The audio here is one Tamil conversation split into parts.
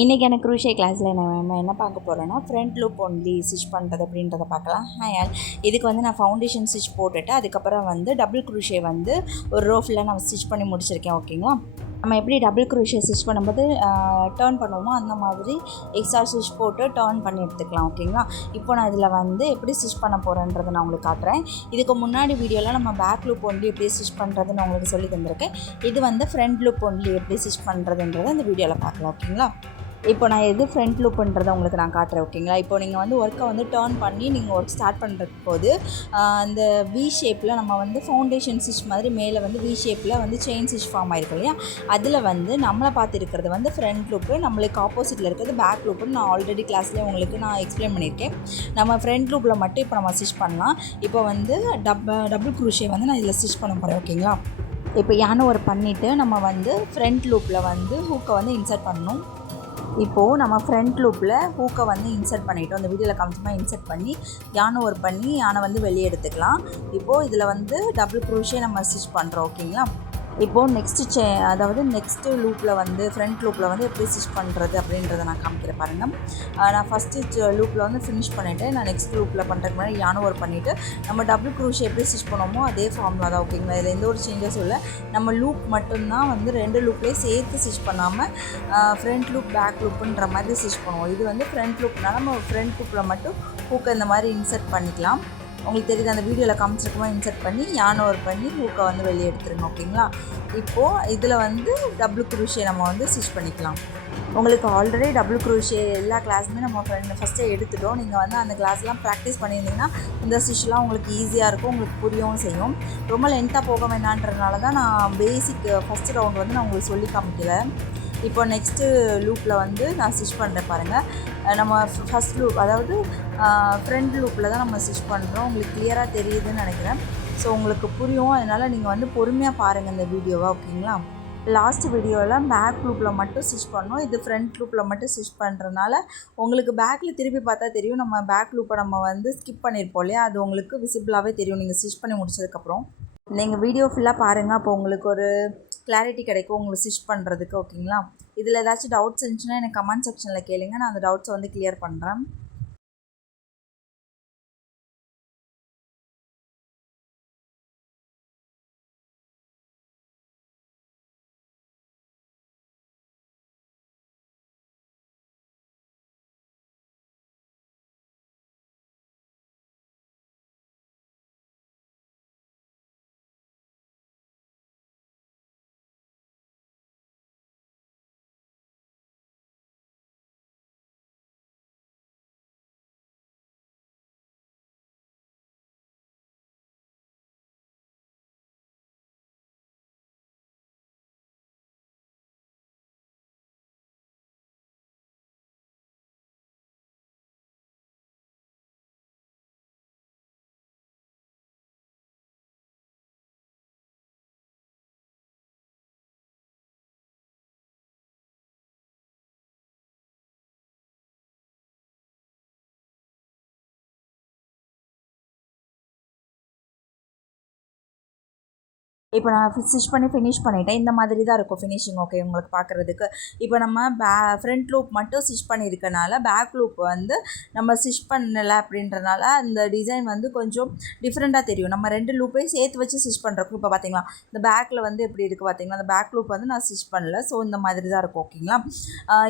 இன்றைக்கான க்ரூஷே கிளாஸில் நம்ம என்ன பார்க்க போகிறோன்னா ஃப்ரண்ட் லூப் ஒன்லி ஸ்டிச் பண்ணுறது அப்படின்றத பார்க்கலாம். இதுக்கு வந்து நான் ஃபவுண்டேஷன் ஸ்டிச் போட்டுட்டு அதுக்கப்புறம் வந்து டபுள் க்ரூஷே வந்து ஒரு ரோ ஃபுல்லாக நான் ஸ்டிச் பண்ணி முடிச்சிருக்கேன். ஓகேங்களா, நம்ம எப்படி டபுள் க்ரூஷே ஸ்டிச் பண்ணும்போது டேர்ன் பண்ணுவோமோ அந்த மாதிரி எக்ஸ்ட்ரா ஸ்டிச் போட்டு டேர்ன் பண்ணி எடுத்துக்கலாம். ஓகேங்களா, இப்போ நான் இதில் வந்து எப்படி ஸ்டிச் பண்ண போகிறேன்றதை நான் உங்களுக்கு காட்டுறேன். இதுக்கு முன்னாடி வீடியோவில் நம்ம பேக் லூப் ஒன்லி எப்படி ஸ்டிச் பண்ணுறதுன்னு உங்களுக்கு சொல்லி தந்திருக்கேன். இது வந்து ஃப்ரண்ட் லூப் ஒன்லி எப்படி ஸ்டிச் பண்ணுறதுன்றதை இந்த வீடியோவில் பார்க்கலாம். ஓகேங்களா, இப்போ நான் எது ஃப்ரண்ட் லூப்புன்றதை உங்களுக்கு நான் காட்டுறேன். ஓகேங்களா, இப்போ நீங்கள் வந்து ஒர்க்கை வந்து டேர்ன் பண்ணி நீங்கள் ஒர்க் ஸ்டார்ட் பண்ணுறதுக்கு போது அந்த வி ஷேப்பில் நம்ம வந்து ஃபவுண்டேஷன் ஸ்டிச் மாதிரி மேலே வந்து வி ஷேப்பில் வந்து செயின் ஸ்டிச் ஃபார்ம் ஆகிருக்கும் இல்லையா, அதில் வந்து நம்மளை பார்த்துருக்கிறது வந்து ஃப்ரண்ட் லூப்பு, நம்மளுக்கு ஆப்போசிட்டில் இருக்கிறது பேக் லூப்புன்னு நான் ஆல்ரெடி கிளாஸ்லேயே உங்களுக்கு நான் எக்ஸ்பிளைன் பண்ணியிருக்கேன். நம்ம ஃப்ரண்ட் லூப்பில் மட்டும் இப்போ நம்ம ஸ்டிச் பண்ணலாம். இப்போ வந்து டபுள் க்ரூஷே வந்து நான் இதில் ஸ்டிச் பண்ண போகிறேன். ஓகேங்களா, இப்போ யானை ஒரு பண்ணிவிட்டு நம்ம வந்து ஃப்ரண்ட் லூப்பில் வந்து ஹூக்கை வந்து இன்சர்ட் பண்ணணும். இப்போது நம்ம ஃப்ரண்ட் லூப்பில் ஹூக்கை வந்து இன்சர்ட் பண்ணிவிட்டோம். அந்த வீடியோவில் காமிச்சமாக இன்சர்ட் பண்ணி யானை ஒர்க் பண்ணி யானை வந்து வெளியே எடுத்துக்கலாம். இப்போது இதில் வந்து டபுள் க்ரூஷே நம்ம ஸ்டிச் பண்ணுறோம். ஓகேங்களா, இப்போது நெக்ஸ்ட்டு லூப்பில் வந்து ஃப்ரண்ட் லூப்பில் வந்து எப்படி ஸ்டிச் பண்ணுறது அப்படின்றத நான் காமிக்கிறேன் பாருங்கள். நான் ஃபஸ்ட்டு லூப்பில் வந்து ஃபினிஷ் பண்ணிவிட்டு நான் நெக்ஸ்ட் லூப்பில் பண்ணுறதுக்கு முன்னாடி யானை ஒர்க் பண்ணிவிட்டு நம்ம டபுள் க்ரூஷே எப்படி ஸ்டிச் பண்ணுவோமோ அதே ஃபார்முலா தான். ஓகேங்களா, இதில் எந்த ஒரு சேஞ்சஸும் இல்லை. நம்ம லூப் மட்டும்தான் வந்து 2 லூப்லேயே சேர்த்து ஸ்டிச் பண்ணாமல் ஃப்ரண்ட் லூப் பேக் லூப்புன்ற மாதிரி ஸ்டிச் பண்ணுவோம். இது வந்து ஃப்ரண்ட் லூப்னால நம்ம ஃப்ரண்ட் லூப்பில் மட்டும் ஹூக்கை இந்த மாதிரி இன்சர்ட் பண்ணிக்கலாம். உங்களுக்கு தெரியுது, அந்த வீடியோவில் காமிச்சிருக்கமாக இன்சர்ட் பண்ணி யானை ஒர்க் பண்ணி ஹூக்கை வந்து வெளியே எடுத்துருங்க. ஓகேங்களா, இப்போது இதில் வந்து டபுள் க்ரூஷே நம்ம வந்து ஸ்டிச் பண்ணிக்கலாம். உங்களுக்கு ஆல்ரெடி டபுள் க்ரூஷே எல்லா கிளாஸுமே நம்ம ஃபஸ்ட்டே எடுத்துட்டோம். நீங்கள் வந்து அந்த கிளாஸ்லாம் ப்ராக்டிஸ் பண்ணியிருந்தீங்கன்னா இந்த ஸ்டிச்லாம் உங்களுக்கு ஈஸியாக இருக்கும், உங்களுக்கு புரியவும் செய்யும். ரொம்ப லென்த்தாக போக வேண்டான்றதுனால தான் நான் பேசிக் ஃபஸ்ட்டு ரவுண்ட் வந்து நான் உங்களுக்கு சொல்லி காமிக்கல. இப்போ நெக்ஸ்ட்டு லூப்பில் வந்து நான் ஸ்டிச் பண்ணுறேன் பாருங்கள். நம்ம ஃபஸ்ட் லூப் அதாவது ஃப்ரண்ட் லூப்பில் தான் நம்ம ஸ்டிச் பண்ணுறோம். உங்களுக்கு கிளியராக தெரியுதுன்னு நினைக்கிறேன். ஸோ உங்களுக்கு புரியும், அதனால் நீங்கள் வந்து பொறுமையாக பாருங்கள் இந்த வீடியோவை. ஓகேங்களா, லாஸ்ட் வீடியோவில் பேக் லூப்பில் மட்டும் ஸ்டிச் பண்ணோம். இது ஃப்ரண்ட் லூப்பில் மட்டும் ஸ்டிச் பண்ணுறதுனால உங்களுக்கு பேக்கில் திருப்பி பார்த்தா தெரியும். நம்ம பேக் லூப்பை நம்ம வந்து ஸ்கிப் பண்ணியிருப்போம் இல்லையா, அது உங்களுக்கு விசிபிளாகவே தெரியும் நீங்கள் ஸ்டிச் பண்ணி முடிச்சதுக்கப்புறம். நீங்கள் வீடியோ ஃபுல்லாக பாருங்கள், அப்போ உங்களுக்கு ஒரு கிளாரிட்டி கிடைக்கும் உங்களுக்கு ஸ்டிச் பண்ணுறதுக்கு. ஓகேங்களா, இதில் ஏதாச்சும் டவுட்ஸ் இருந்துச்சுன்னா எனக்கு கமெண்ட் செக்ஷனில் கேளுங்க, நான் அந்த டவுட்ஸை வந்து கிளியர் பண்ணுறேன். இப்போ நான் ஸ்டிச் பண்ணி ஃபினிஷ் பண்ணிவிட்டேன். இந்த மாதிரி தான் இருக்கும் ஃபினிஷிங். ஓகே, உங்களுக்கு பார்க்குறதுக்கு. இப்போ நம்ம ஃப்ரண்ட் லூப் மட்டும் ஸ்டிச் பண்ணியிருக்கனால பேக் லூப் வந்து நம்ம ஸ்டிச் பண்ணலை அப்படின்றனால அந்த டிசைன் வந்து கொஞ்சம் டிஃப்ரெண்ட்டாக தெரியும். நம்ம 2 லூப்பையும் சேர்த்து வச்சு ஸ்டிச் பண்ணுறோம். இப்போ பார்த்தீங்களா, இந்த பேக்கில் வந்து எப்படி இருக்குது பார்த்தீங்களா, அந்த பேக் லூப் வந்து நான் ஸ்டிச் பண்ணல. ஸோ இந்த மாதிரி தான் இருக்கும். ஓகேங்களா,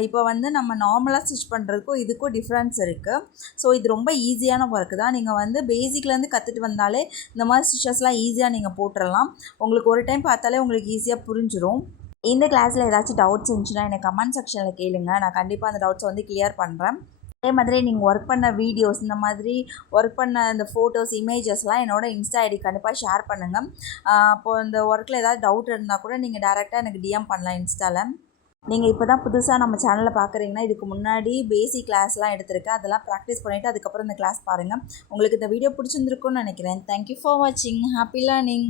இப்போ வந்து நம்ம நார்மலாக ஸ்டிச் பண்ணுறதுக்கும் இதுக்கும் டிஃப்ரென்ஸ் இருக்குது. ஸோ இது ரொம்ப ஈஸியான ஒர்க்கு தான். நீங்கள் வந்து பேசிக்லேருந்து கற்றுட்டு வந்தாலே இந்த மாதிரி ஸ்டிச்சஸ்லாம் ஈஸியாக நீங்கள் போட்டுடலாம். உங்களுக்கு ஒரு டைம் பார்த்தாலே உங்களுக்கு ஈஸியாக புரிஞ்சிடும். இந்த கிளாஸில் ஏதாச்சும் டவுட்ஸ் இருந்துச்சுன்னா எனக்கு கமெண்ட் செக்ஷனில் கேளுங்க, நான் கண்டிப்பாக அந்த டவுட்ஸை வந்து கிளியர் பண்ணுறேன். அதே மாதிரி நீங்கள் ஒர்க் பண்ண வீடியோஸ், இந்த மாதிரி ஒர்க் பண்ண அந்த ஃபோட்டோஸ், இமேஜஸ்லாம் என்னோடய இன்ஸ்டா ஐடி கண்டிப்பாக ஷேர் பண்ணுங்கள். அப்போது இந்த ஒர்க்கில் ஏதாவது டவுட் இருந்தால் கூட நீங்கள் டேரெக்டாக எனக்கு டிஎம் பண்ணலாம் இன்ஸ்டாவில். நீங்கள் இப்போ தான் புதுசாக நம்ம சேனலில் பார்க்குறீங்கன்னா இதுக்கு முன்னாடி பேசிக் கிளாஸ்லாம் எடுத்திருக்கேன், அதெல்லாம் ப்ராக்டிஸ் பண்ணிவிட்டு அதுக்கப்புறம் இந்த கிளாஸ் பாருங்கள். உங்களுக்கு இந்த வீடியோ பிடிச்சிருந்துருக்குன்னு நினைக்கிறேன். தேங்க்யூ ஃபார் வாட்சிங். Happy learning.